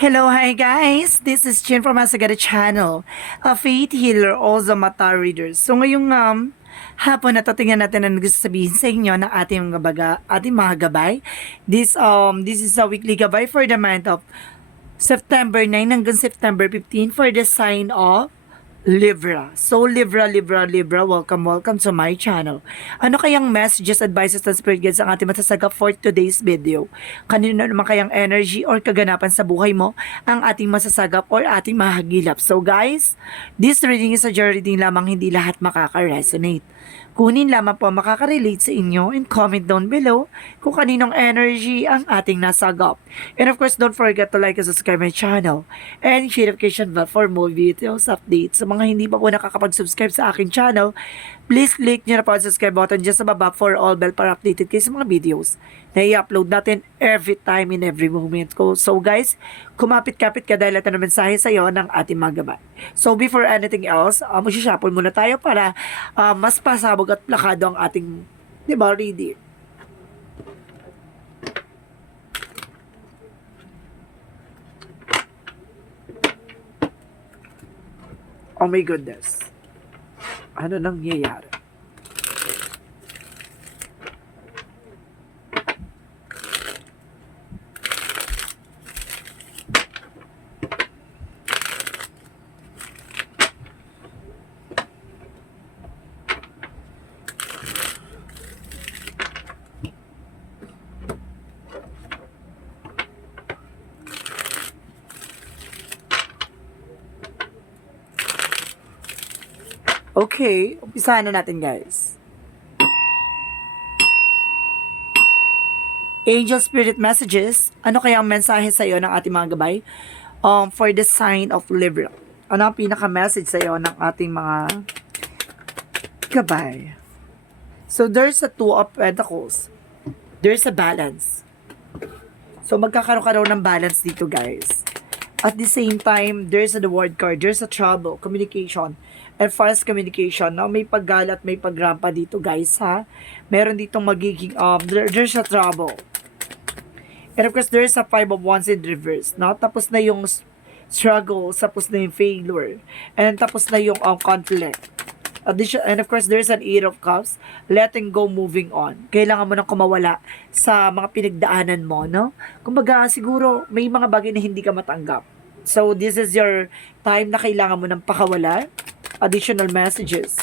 Hello, hi guys! This is Chin from Asagada Channel, a faith healer, also mata reader. So ngayong hapon na tingnan natin ang gusto sabihin sa inyo ng ating mga gabay. This is a weekly gabay for the month of September 9 hanggang September 15 for the sign of Libra. So Libra, welcome to my channel. Ano kayang messages, advices, and spirit guides ang ating matasagap for today's video? Kanino naman kayang energy or kaganapan sa buhay mo ang ating masasagap or ating mahagilap? So guys, this reading is a journey reading lamang, hindi lahat makaka-resonate. Kunin lamang po makaka-relate sa inyo and comment down below kung kaninong energy ang ating nasagap. And of course, don't forget to like and subscribe my channel and share notification bell for more videos, updates. Sa mga hindi pa po nakakapag-subscribe sa aking channel, please click nyo na po ang subscribe button dyan sa baba for all bell para updated kayo sa mga videos na i-upload natin every time in every moment ko. So guys, kumapit-kapit ka dahil ito na mensahe sa iyo ng ating mga gabay. So before anything else, magsishuffle muna tayo para mas pasabog at plakado ang ating, di ba, reading. Oh my goodness. Ano nangyayari? Okay, umpisahan na natin guys. Angel Spirit Messages, ano kaya ang mensahe sa iyo ng ating mga gabay for the sign of Libra? Ano ang pinaka-message sa iyo ng ating mga gabay? So there's a Two of Pentacles. There's a balance. So magkakaroon ka raw ng balance dito guys. At the same time, there's the word card. There's a trouble, communication, and false communication. Now, may paggalat, may pagrampa dito, guys, ha? Meron ditong magiging, there's a trouble. And of course, there's a Five of Wands in reverse. No? Tapos na yung struggle, tapos na yung failure, and tapos na yung conflict. And of course, there's an Eight of Cups, letting go, moving on. Kailangan mo nang kumawala sa mga pinagdaanan mo, no? Kumbaga, siguro, may mga bagay na hindi ka matanggap. So, this is your time na kailangan mo nang pakawala. Additional messages.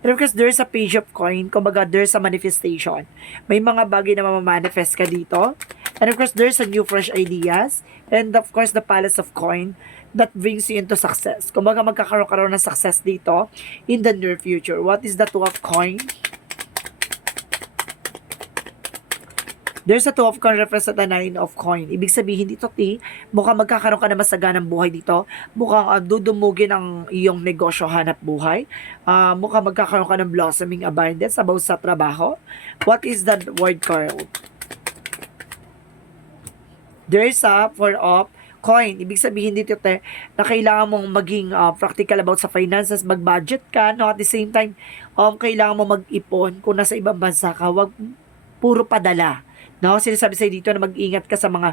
And of course, there's a Page of Coin. Kumbaga, there's a manifestation. May mga bagay na mamamanifest ka dito. And of course, there's a new fresh ideas. And of course, the Palace of Coin that brings you into success. Kumbaga, magkakaroon ng success dito in the near future. What is the Two of Coin? There's a Two of Coin represent the Nine of Coin. Ibig sabihin dito, mukhang magkakaroon ka na masaganang buhay dito. Mukhang dudumugin ang iyong negosyo, hanap buhay. Mukhang magkakaroon ka ng blossoming abundance about sa trabaho. What is the word card? There's a Four of Coin. Ibig sabihin dito na kailangan mong maging practical about sa finances, mag-budget ka, no? At the same time, kailangan mo mag-ipon. Kung nasa ibang bansa ka, wag puro padala. No, sinasabi sa'yo dito na mag-ingat ka sa mga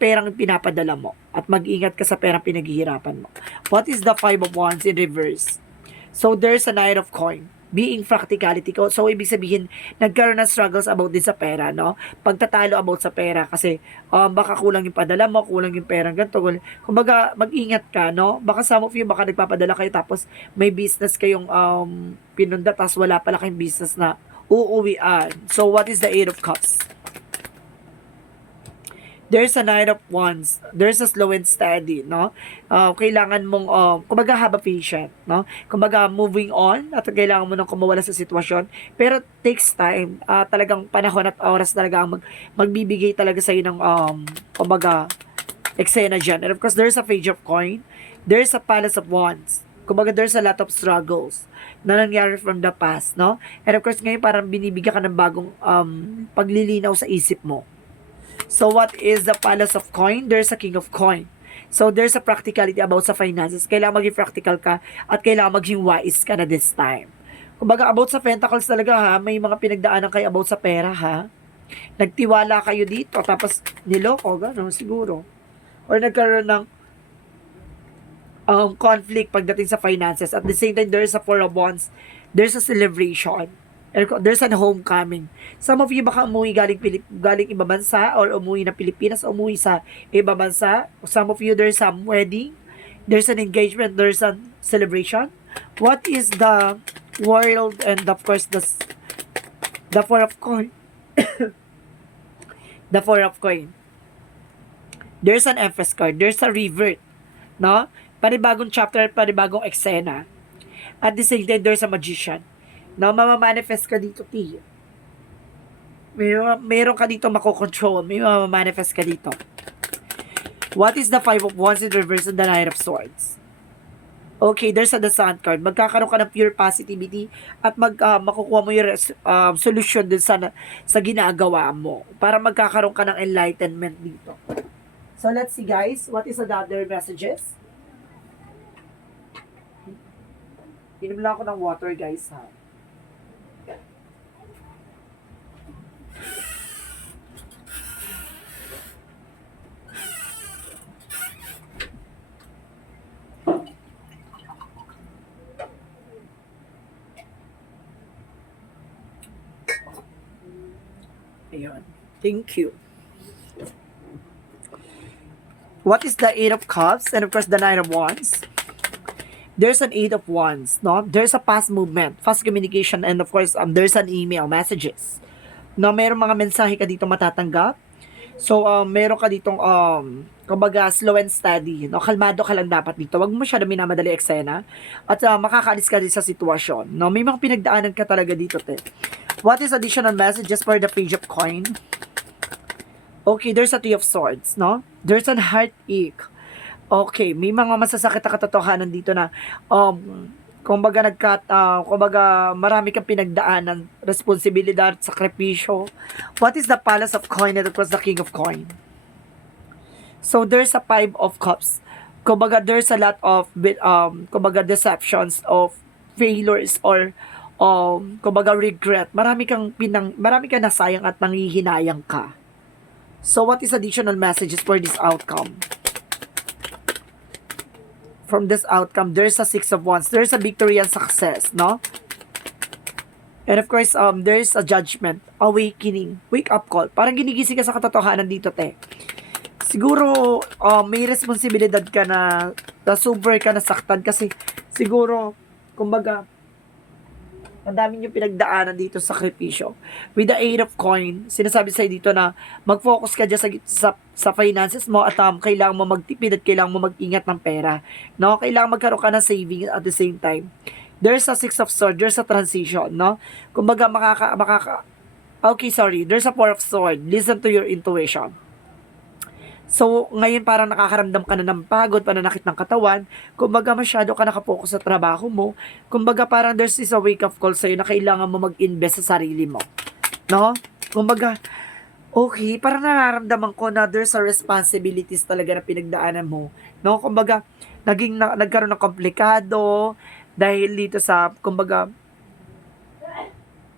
perang pinapadala mo at mag-ingat ka sa perang pinaghihirapan mo. What is the Five of Wands in reverse? So, there's a Knight of Coin. Being practicality ko. So, ibig sabihin, nagkaroon ng struggles about din sa pera, no? Pagtatalo about sa pera kasi baka kulang yung padala mo, kulang yung pera, ganito. Kumbaga, mag-ingat ka, no? Baka some of you, baka nagpapadala kayo tapos may business kayong pinunda tapos wala pala kayong business na uuwian. So, what is the Eight of Cups? There's a Knight of Wands. There's a slow and steady, no? Kailangan mong, kumbaga, have a patient, no? Kumbaga, moving on, at kailangan mo nang kumawala sa sitwasyon. Pero, takes time. Talagang panahon at oras talaga magbibigay talaga sa'yo ng, kumbaga, eksena dyan. And of course, there's a Page of Coin. There's a Palace of Wands. Kumbaga, there's a lot of struggles na nangyari from the past, no? And of course, ngayon parang binibigyan ka ng bagong paglilinaw sa isip mo. So, what is the Palace of Coin? There's a King of Coin. So, there's a practicality about sa finances. Kailangan maging practical ka at kailangan maging wise ka na this time. Kumbaga, about sa Pentacles talaga ha, may mga pinagdaanan kayo about sa pera ha. Nagtiwala kayo dito, tapos niloko, gano'n, siguro. or nagkaroon ng conflict pagdating sa finances. At the same time, there's a four of wands, there's a celebration, there's an homecoming. Some of you baka umuwi galing ibang bansa, or umuwi ng Pilipinas, o umuwi sa ibang bansa. Some of you, there's some wedding, there's an engagement, there's a celebration. What is the world, and of course the four of coin? The four of coin. There's an Empress card, there's a revert, no? Panibagong chapter, panibagong eksena. At the same time, there's a magician. No, mamamanifest ka dito, T. Meron ka dito makokontrol. May mamamanifest ka dito. What is the Five of Wands in reverse and the Knight of Swords? Okay, there's a the Sun card. Magkakaroon ka ng pure positivity at makukuha mo yung solution din sa ginagawa mo para magkakaroon ka ng enlightenment dito. So, let's see, guys. What is the other messages? Inom lang ako ng water, guys, ha. Ayun. Thank you. What is the Eight of Cups? And of course, the Nine of Wands. There's an Eight of Wands, no? There's a fast movement, fast communication, and of course, there's an email, messages. No, meron mga mensahe ka dito matatanggap. So, meron ka ditong, kumbaga, slow and steady, no? Kalmado ka lang dapat dito. Huwag mo masyado minamadali eksena. At makakaalis ka din sa sitwasyon, no? May mga pinagdaanan ka talaga dito, te. What is additional messages for the Page of Coin? Okay, there's a Three of Swords, no? There's an heartache. Okay, may mga masasakit na katotohanan dito na kumbaga kumbaga marami kang pinagdaanan, responsibilidad, sakripisyo. What is the Palace of Coin and of course the King of Coin? So there's a Five of Cups. Kumbaga there's a lot of kumbaga deceptions of failures or kumbaga regret. Marami kang nasayang at nanghihinayang ka. So what is additional messages for this outcome? From this outcome, there's a Six of Wands. There's a victory and success, no? And of course, there's a judgment, awakening, wake-up call. Parang ginigising ka sa katotohanan dito, te. Siguro, may responsibilidad ka na super ka, nasaktan. Kasi, siguro, kumbaga, ang dami nyo pinagdaanan dito sa sakripisyo. With the Eight of Coin, sinasabi sa'yo dito na mag-focus ka dyan sa finances mo at kailangan mo magtipid at kailangan mo mag-ingat ng pera. No? Kailangan magkaroon ka ng saving at the same time. There's a Six of Swords, there's a transition, no? Kumbaga, there's a Four of Swords. Listen to your intuition. So, ngayon parang nakakaramdam ka na ng pagod, pananakit ng katawan. Kumbaga, masyado ka nakapokus sa trabaho mo. Kumbaga, parang there's a wake-up call sa'yo na kailangan mo mag-invest sa sarili mo. No? Kumbaga, okay, parang nararamdaman ko na there's a responsibilities talaga na pinagdaanan mo. No? Kumbaga, nagkaroon ng komplikado dahil dito sa, kumbaga,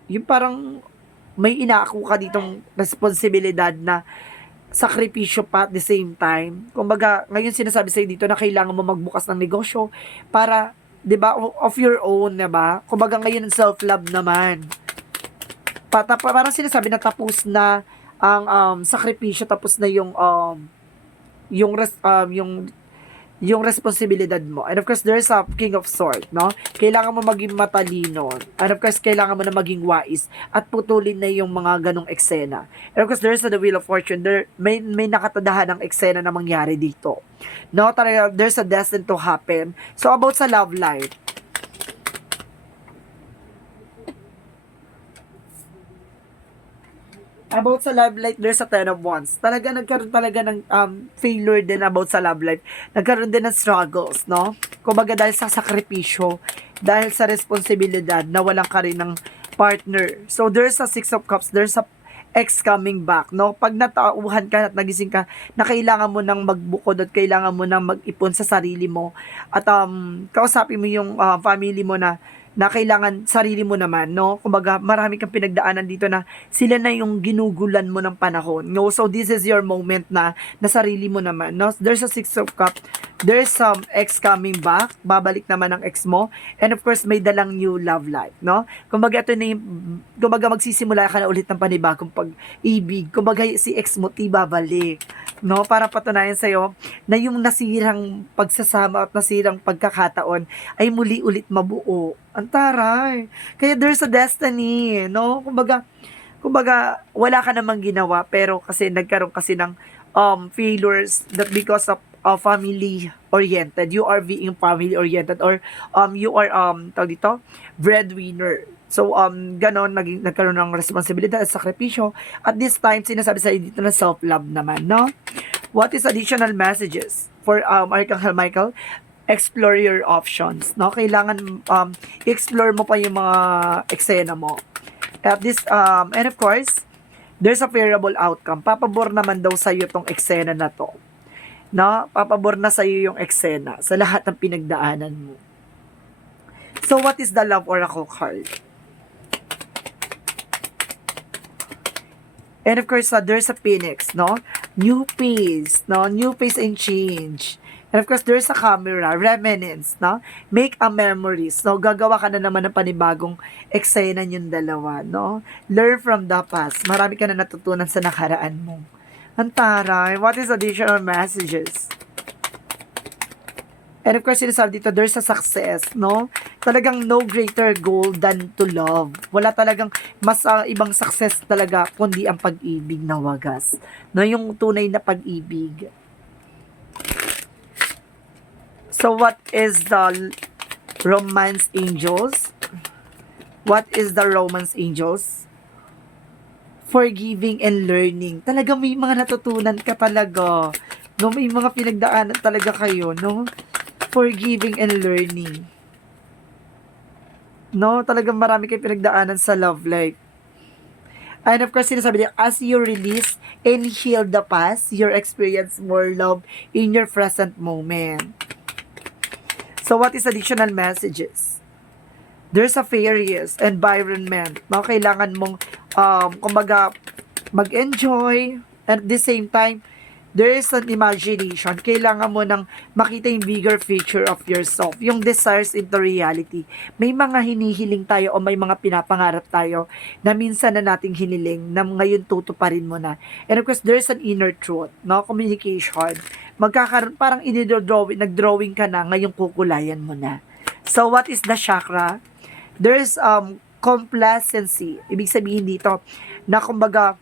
yung parang may inaako ka ditong responsibilidad na sakripisyo pa at the same time. Kumbaga, ngayon sinasabi sa'yo dito na kailangan mo magbukas ng negosyo para, di ba, of your own, di ba? Kumbaga, ngayon self-love naman. Parang sinasabi na tapos na ang sakripisyo, tapos na yung responsibilidad mo. And of course, there's a King of Swords, no? Kailangan mo maging matalino. And of course, kailangan mo na maging wais at putulin na yung mga ganong eksena. And of course, there's the Wheel of Fortune. May nakatadahan ng eksena na mangyari dito. No? Talaga, there's a destined to happen. So, about sa love life. About sa love life, there's a Ten of Wands. Talaga, nagkaroon talaga ng failure din about sa love life. Nagkaroon din ng struggles, no? Kumbaga dahil sa sakripisyo, dahil sa responsibilidad na walang ka rin ng partner. So, there's a Six of Cups, there's a ex coming back, no? Pag natauhan ka at nagising ka, na kailangan mo nang magbukod at kailangan mo nang mag-ipon sa sarili mo at kausapin mo yung family mo na na kailangan sarili mo naman, no? Kumbaga, marami kang pinagdaanan dito na sila na yung ginugulan mo ng panahon, no? So, this is your moment na sarili mo naman, no? There's a Six of Cups, there's some ex coming back, babalik naman ang ex mo, and of course, may dalang new love life, no? Kumbaga, ito na yung, kumbaga, magsisimula ka na ulit ng panibagong pag-ibig. Kumbaga, si ex mo, babalik, no? Para patunayan sa'yo na yung nasirang pagsasama at nasirang pagkakataon ay muli ulit mabuo. Ang taray. Kaya there's a destiny, no? Kumbaga wala ka namang ginawa pero kasi nagkaroon kasi ng failures that because of family oriented. You are being family oriented or you are tawag dito, breadwinner. So ganon nagkaroon ng responsibilidad at sakripisyo. At this time sinasabi sa dito na self-love naman, no? What is additional messages for Archangel Michael? Explore your options, no? Kailangan explore mo pa yung mga eksena mo. At this and of course, there's a favorable outcome. Papabor naman daw sa iyo tong eksena na to. No? Papabor na sa iyo yung eksena sa lahat ng pinagdaanan mo. So what is the Love Oracle card? And of course, there's a Phoenix, no? New phase, no? New phase and change. And of course, there's a camera, remnants, no? Make a memories. No? Gagawa ka na naman ng panibagong eksena yung dalawa, no? Learn from the past. Marami ka na natutunan sa nakaraan mo. Ang taray. What is additional messages? And of course, sinasabi dito, there's a success, no? Talagang no greater goal than to love. Wala talagang mas ibang success talaga kundi ang pag-ibig na wagas. No? Yung tunay na pag-ibig. So, what is the romance angels? What is the romance angels? Forgiving and learning. Talaga may mga natutunan ka talaga. No, may mga pinagdaanan talaga kayo, no? Forgiving and learning. No, talagang marami kayong pinagdaanan sa love life. And of course, sinasabi niya, as you release and heal the past, you experience more love in your present moment. So, what is additional messages? There's a various environment. No? Kailangan mong, kumbaga, mag-enjoy. And at the same time, there is an imagination. Kailangan mo nang makita yung bigger picture of yourself. Yung desires into reality. May mga hinihiling tayo o may mga pinapangarap tayo na minsan na nating hiniling na ngayon tutuparin mo na. And of course, there's an inner truth. No? Communication. Magkakaroon, parang nag-drawing ka na, ngayong kukulayan mo na. So, what is the chakra? There's complacency. Ibig sabihin dito, na kumbaga,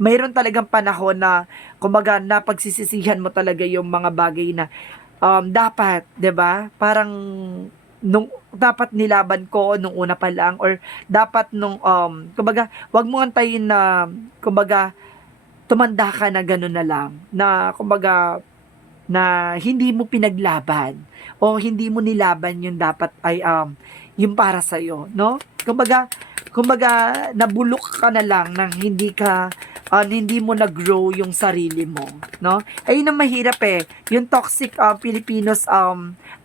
mayroon talagang panahon na, kumbaga, napagsisisihan mo talaga yung mga bagay na, dapat, 'di ba? Parang, dapat nilaban ko nung una pa lang, or dapat kumbaga, wag mo antayin na, kumbaga, tumanda ka na gano'n na lang, na kumbaga, na hindi mo pinaglaban o hindi mo nilaban yung dapat ay yung para sa iyo, no? Kumbaga nabulok ka na lang nang hindi mo na-grow yung sarili mo, no? Ayun ang mahirap yung toxic Filipinos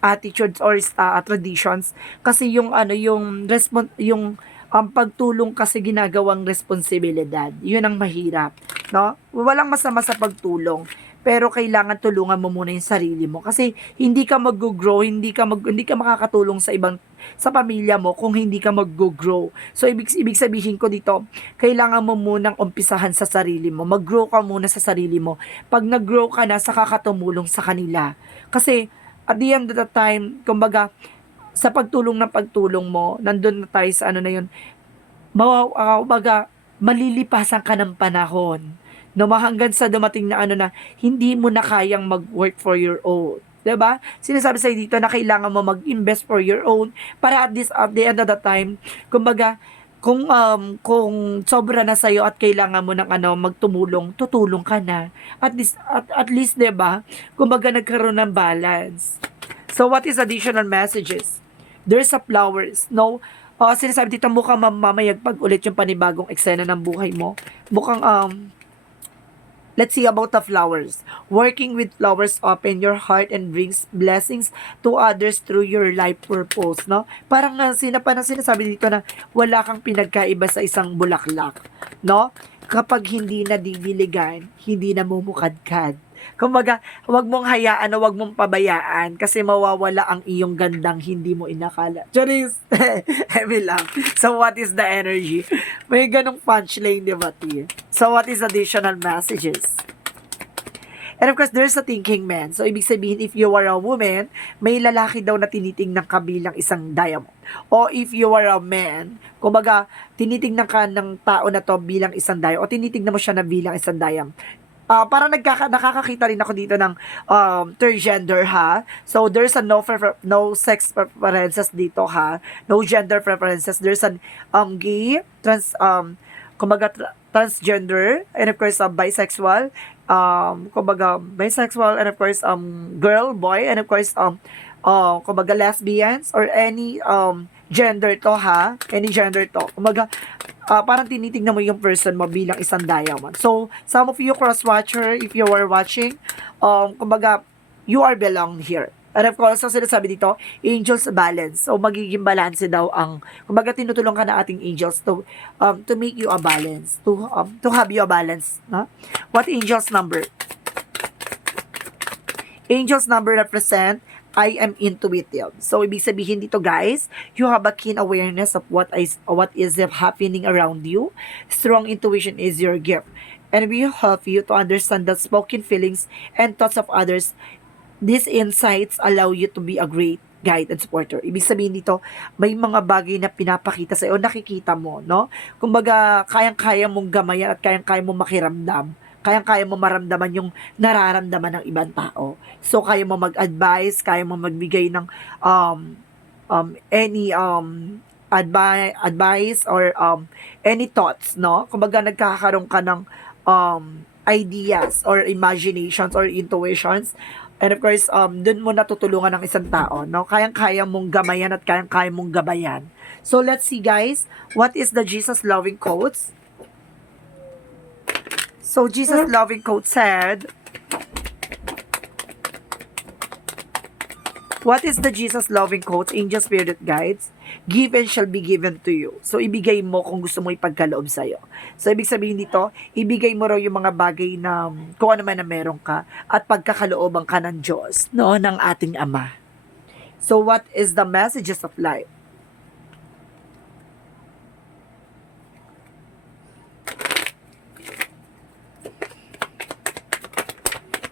attitudes or traditions, kasi yung pagtulong kasi ginagawang responsibilidad. Yun ang mahirap, no? Walang masama sa pagtulong, pero kailangan tulungan mo muna yung sarili mo kasi hindi ka mag-grow, hindi ka makakatulong sa pamilya mo kung hindi ka mag-grow. So ibig sabihin ko dito, kailangan mo munang umpisahan sa sarili mo. Mag-grow ka muna sa sarili mo. Pag nag-grow ka na, saka ka tumulong sa kanila. Kasi at the end of the time, kumbaga, sa pagtulong mo, nandun na tayo sa yun, malilipasan ka ng panahon. No, hanggang sa dumating na na hindi mo na kayang mag-work for your own. 'Di ba? Sinasabi sa dito na kailangan mo mag-invest for your own para at the end of the time, kumbaga, kung sobra na sa'yo at kailangan mo ng magtumulong, tutulong ka na. At least 'di ba? Kumbaga nagkaroon ng balance. So what is additional messages? There's a flowers, no? Sinasabi dito, mukhang mamayagpag ulit yung panibagong eksena ng buhay mo. Mukhang Let's see about the flowers. Working with flowers open your heart and brings blessings to others through your life purpose, no? Parang parang sinasabi dito na wala kang pinagkaiba sa isang bulaklak, no? Kapag hindi na didiligan, hindi na mumukadkad. Kumbaga, wag mong hayaan o wag mong pabayaan kasi mawawala ang iyong gandang hindi mo inakala. Charis! Heavy lang. So, what is the energy? May ganong punchline, di ba, T? So, what is additional messages? And of course, there's a thinking man. So, ibig sabihin, if you are a woman, may lalaki daw na tinitingnan ka bilang isang diamond. O if you are a man, kumbaga, tinitingnan ka ng tao na to bilang isang diamond. O tinitingnan mo siya na bilang isang diamond. Parang nakakakita rin ako dito ng third gender, ha. So there's a no sex preferences dito, ha. No gender preferences. There's an gay, transgender, and of course bisexual, bisexual, and of course girl, boy, and of course lesbians or any gender to, ha. Any gender to. Parang tinitingnan mo yung person mo bilang isang diamond. So, some of you cross-watcher, if you are watching, you are belong here. And of course, sinasabi dito, angels balance. So, magiging balance daw ang, tinutulong ka na ating angels to make you a balance, to have you a balance. No? What angels number? Angels number represent I am intuitive. So, ibig sabihin dito, guys, you have a keen awareness of what is happening around you. Strong intuition is your gift. And we help you to understand the spoken feelings and thoughts of others. These insights allow you to be a great guide and supporter. Ibig sabihin dito, may mga bagay na pinapakita sa'yo, nakikita mo, no? Kumbaga, kayang-kaya mong gamayan at kayang-kaya mong makiramdam. Kayang-kaya mo maramdaman yung nararamdaman ng ibang tao. So, kaya mo mag-advise, kaya mo magbigay ng any advice or any thoughts, no? Kumbaga, nagkakaroon ka ng ideas or imaginations or intuitions. And of course, dun mo natutulungan ng isang tao, no? Kayang-kaya mong gamayan at kayang-kaya mong gabayan. So, let's see, guys. What is the Jesus loving quotes? So, Jesus loving quote said, what is the Jesus loving quote? Angel Spirit Guides, given shall be given to you. So, ibigay mo kung gusto mo ipagkaloob sa'yo. So, ibig sabihin dito, ibigay mo raw yung mga bagay na kung ano man na meron ka at pagkakalooban ka ng Diyos, no, ng ating Ama. So, what is the messages of life?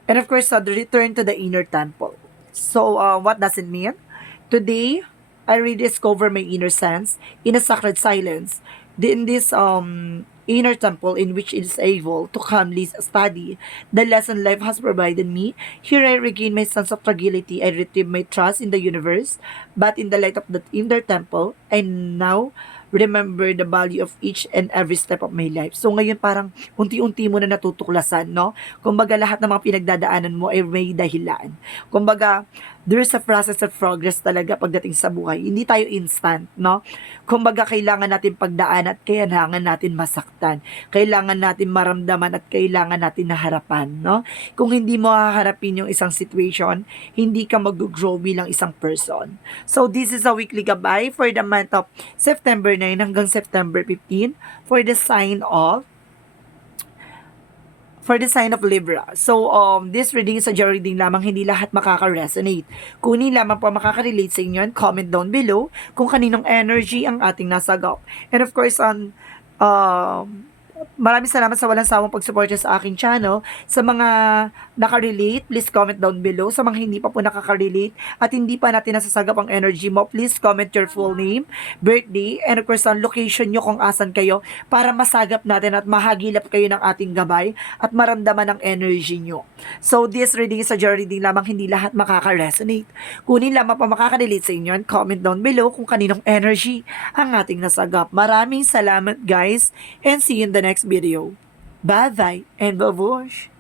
And of course, the return to the inner temple. So, what does it mean? Today, I rediscover my inner sense in a sacred silence. In this inner temple in which it is able to calmly study the lesson life has provided me. Here I regain my sense of fragility. I retrieve my trust in the universe. But in the light of that inner temple, I now remember the value of each and every step of my life. So ngayon parang unti-unti mo na natutuklasan, no? Kumbaga lahat ng mga pinagdadaanan mo ay may dahilan. Kumbaga, there's a process of progress talaga pagdating sa buhay. Hindi tayo instant, no? Kumbaga kailangan natin pagdaan at kailangan natin masaktan. Kailangan natin maramdaman at kailangan natin naharapan, no? Kung hindi mo haharapin yung isang situation, hindi ka mag-grow bilang isang person. So this is a weekly gabay for the month of September 9 hanggang September 15 for the sign of Libra. So, this reading is a general reading lamang, hindi lahat makaka-resonate. Kunin lamang po makaka-relate sa inyo, comment down below kung kaninong energy ang ating nasagap. And of course, maraming salamat sa walang sawang pag-suporta sa aking channel. Sa mga nakarelate, please comment down below. Sa mga hindi pa po nakaka-relate at hindi pa natin nasasagap ang energy mo, please comment your full name, birthday, and of course, ang location nyo kung asan kayo para masagap natin at mahagilap kayo ng ating gabay at maramdaman ang energy nyo. So, this reading is a general reading lamang, hindi lahat makaka-resonate. Kunin lamang pa makaka-relate sa inyo and comment down below kung kaninong energy ang ating nasagap. Maraming salamat, guys, and see you in the next video. Bye-bye and babush!